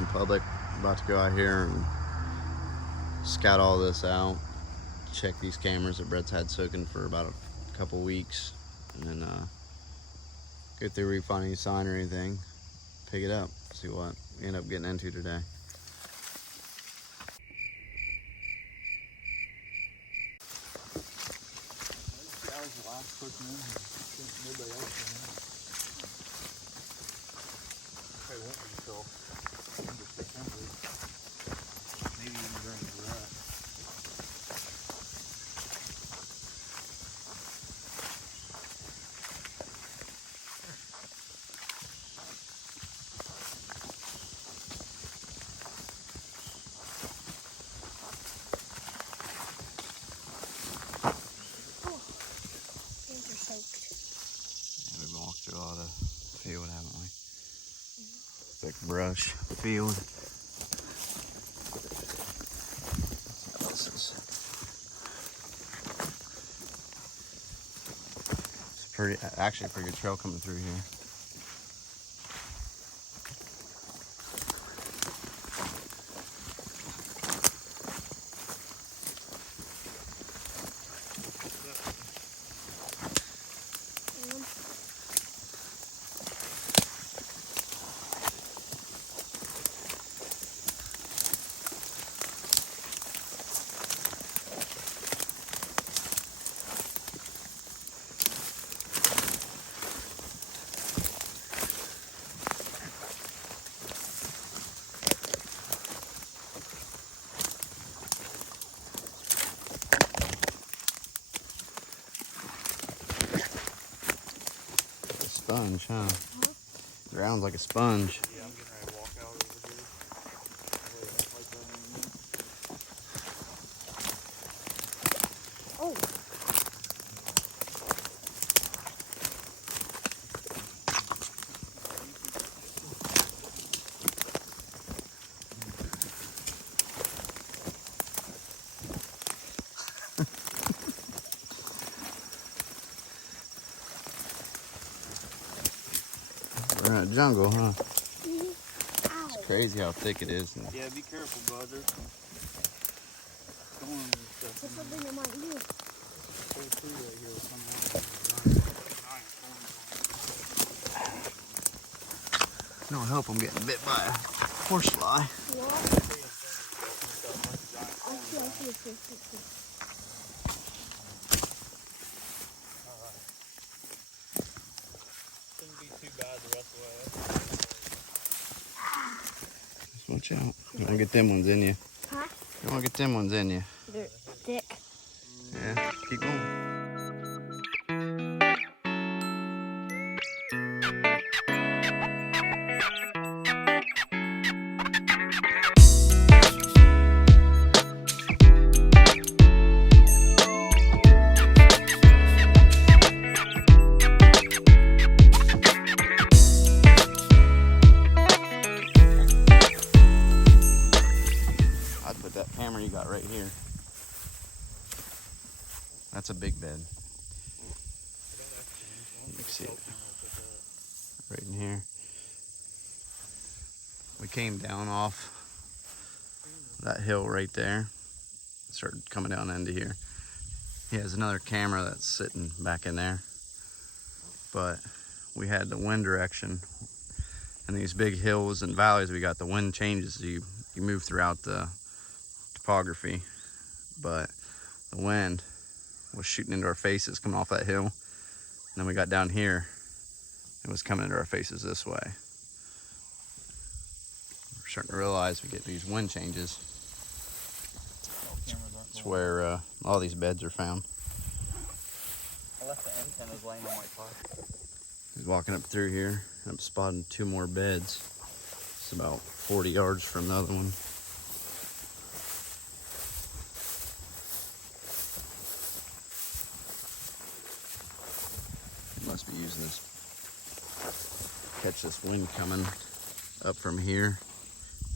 in public. About to go out here and scout all this out. Check these cameras that Brett's had soaking for about a couple weeks. And then go through, we find any sign or anything. Pick it up. See what we end up getting into today. Nobody else can. Probably won't be until end of September. Maybe even during the rut. We've walked through a lot of field, haven't we? Thick brush field. It's actually a pretty good trail coming through here. Sponge, huh? Ground's like a sponge. Yeah, I'm getting ready to walk out over here. Oh. We're in a jungle, huh? Ow. It's crazy how thick it is. Yeah, be careful, bud. There's some thorns and stuff. There's something in my ear. Whole tree right here will come out. No help, I'm getting bit by a horsefly. What? I see. Shouldn't be too bad the rest of the way. Just watch out. You don't want to get them ones in you. Huh? You don't want to get them ones in you. They're thick. Yeah, keep going. I'd put that camera you got right here. That's a big bed. You can see it right in here. We came down off that hill right there. Started coming down into here. He has another camera that's sitting back in there. But we had the wind direction. And these big hills and valleys, we got the wind changes. You move throughout the topography. But the wind was shooting into our faces coming off that hill. And then we got down here, it was coming into our faces this way. We're starting to realize we get these wind changes. That's where all these beds are found. I left the antennas laying on my car. He's walking up through here. I'm spotting 2 more beds. It's about 40 yards from the other one. Must be using this, catch this wind coming up from here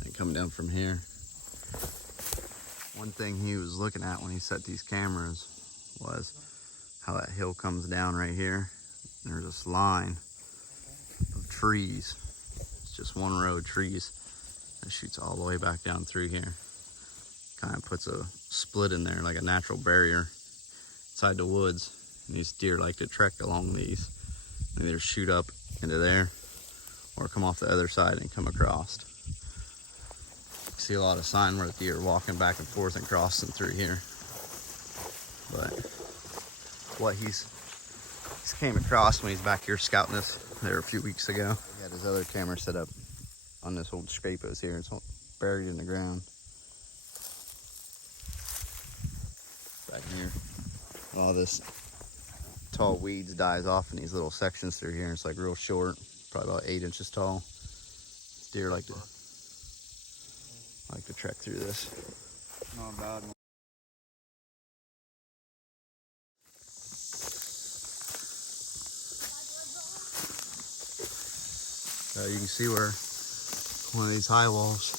and coming down from here. One thing he was looking at when he set these cameras was how that hill comes down right here. There's this line of trees. It's just one row of trees. It shoots all the way back down through here. Kind of puts a split in there, like a natural barrier inside the woods. And these deer like to trek along these. They either shoot up into there or come off the other side and come across. You see a lot of sign where the deer are walking back and forth and crossing through here. But what he's came across when he's back here scouting us there a few weeks ago. He had his other camera set up on this old scrapos here. It's all buried in the ground. Back here, all this tall weeds dies off in these little sections through here. It's like real short, probably about 8 inches tall. Deer like to trek through this. Not bad. You can see where one of these high walls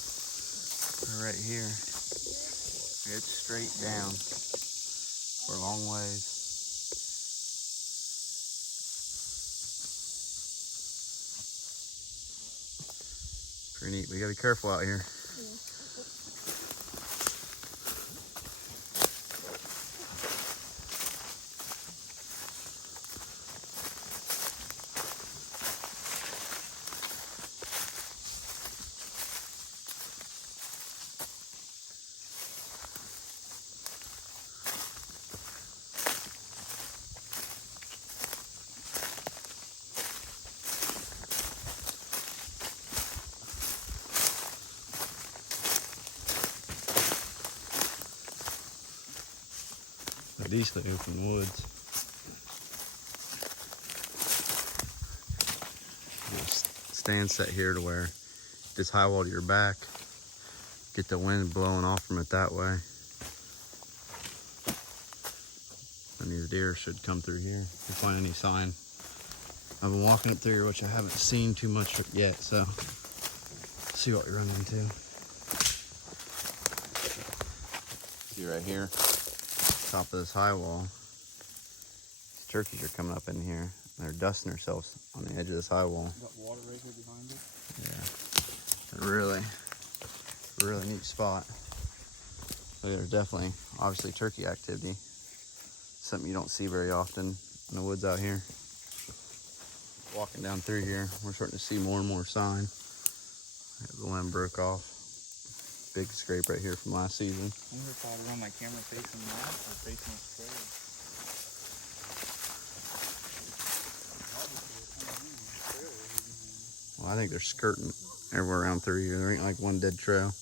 are right here. It's straight down for a long ways. Pretty neat. We gotta be careful out here. A decently open woods. Just stand set here to where this high wall to your back, get the wind blowing off from it that way. And these deer should come through here if you find any sign. I've been walking up through here, which I haven't seen too much yet, so see what we run into. See right here, top of this high wall, these turkeys are coming up in here. They're dusting themselves on the edge of this high wall. Got water right here behind it. Yeah, really neat spot. So there's definitely, obviously, turkey activity. Something you don't see very often in the woods out here. Walking down through here, we're starting to see more and more sign. The limb broke off. Big scrape right here from last season. I wonder if I'd run my camera facing that or facing this trailer. Well, I think they're skirting everywhere around through here. There ain't like one dead trail.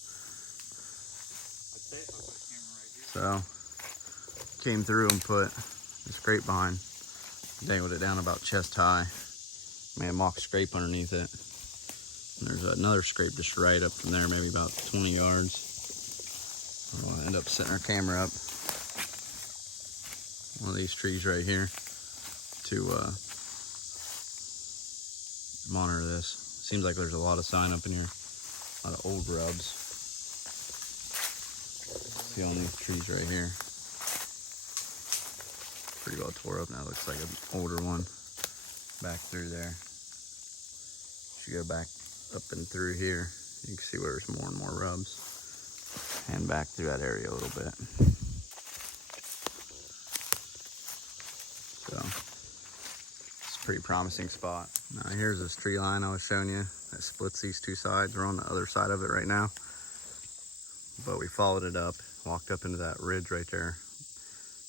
So, came through and put this grapevine, dangled it down about chest high, made a mock scrape underneath it. And there's another scrape just right up from there, maybe about 20 yards. We'll end up setting our camera up one of these trees right here to monitor this. Seems like there's a lot of sign up in here, a lot of old rubs. See on these trees right here. Pretty well tore up now. Looks like an older one back through there. Should go back up and through here. You can see where there's more and more rubs. And back through that area a little bit. So, it's a pretty promising spot. Now here's this tree line I was showing you that splits these two sides. We're on the other side of it right now. But we followed it up, walked up into that ridge right there.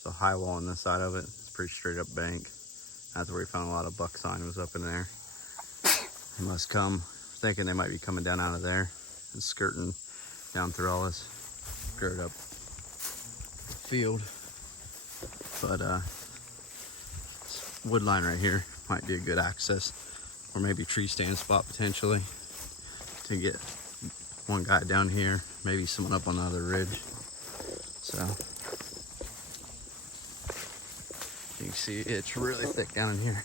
There's a high wall on this side of it. It's a pretty straight up bank. That's where we found a lot of buck sign was up in there. They must come, thinking they might be coming down out of there and skirting down through all this girt up field. But this wood line right here might be a good access, or maybe tree stand spot potentially to get one guy down here, maybe someone up on the other ridge. So you can see it's really thick down in here.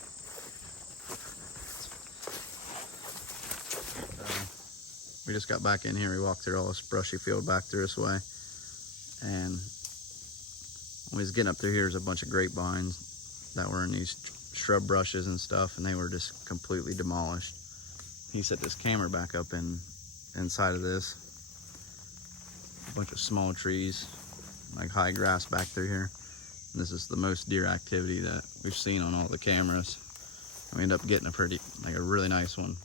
We just got back in here. We walked through all this brushy field back through this way. And when we was getting up through here, there's a bunch of grapevines that were in these shrub brushes and stuff, and they were just completely demolished. He set this camera back up in inside of this. A bunch of small trees, like high grass back through here. And this is the most deer activity that we've seen on all the cameras. And we end up getting a really nice one.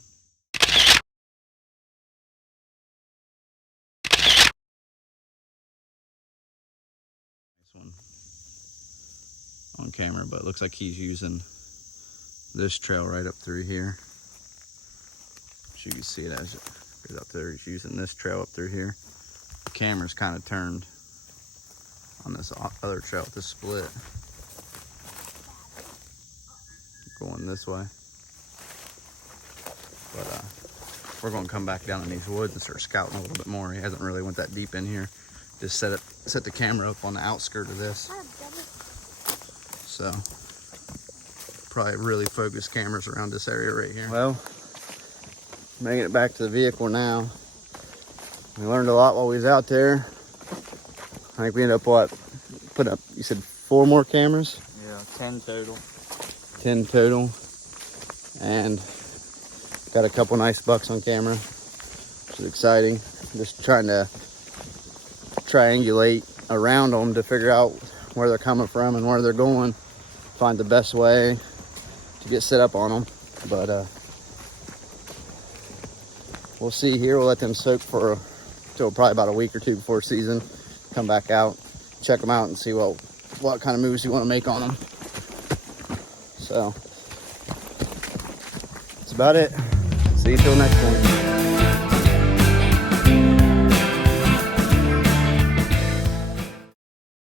On camera, but it looks like he's using this trail right up through here. So you can see it as it goes up there. He's using this trail up through here. The camera's kind of turned on this other trail with this split. Going this way. But we're going to come back down in these woods and start scouting a little bit more. He hasn't really went that deep in here. Just set the camera up on the outskirt of this. So probably really focus cameras around this area right here. Well, making it back to the vehicle now. We learned a lot while we was out there. I think we ended up putting up, you said 4 more cameras? Yeah, 10 total. 10 total. And got a couple nice bucks on camera, which is exciting. Just trying to triangulate around them to figure out where they're coming from and where they're going. Find the best way to get set up on them. But we'll see here. We'll let them soak for till probably about a week or 2 before season. Come back out, check them out, and see what kind of moves you want to make on them. So that's about it. See you till next one.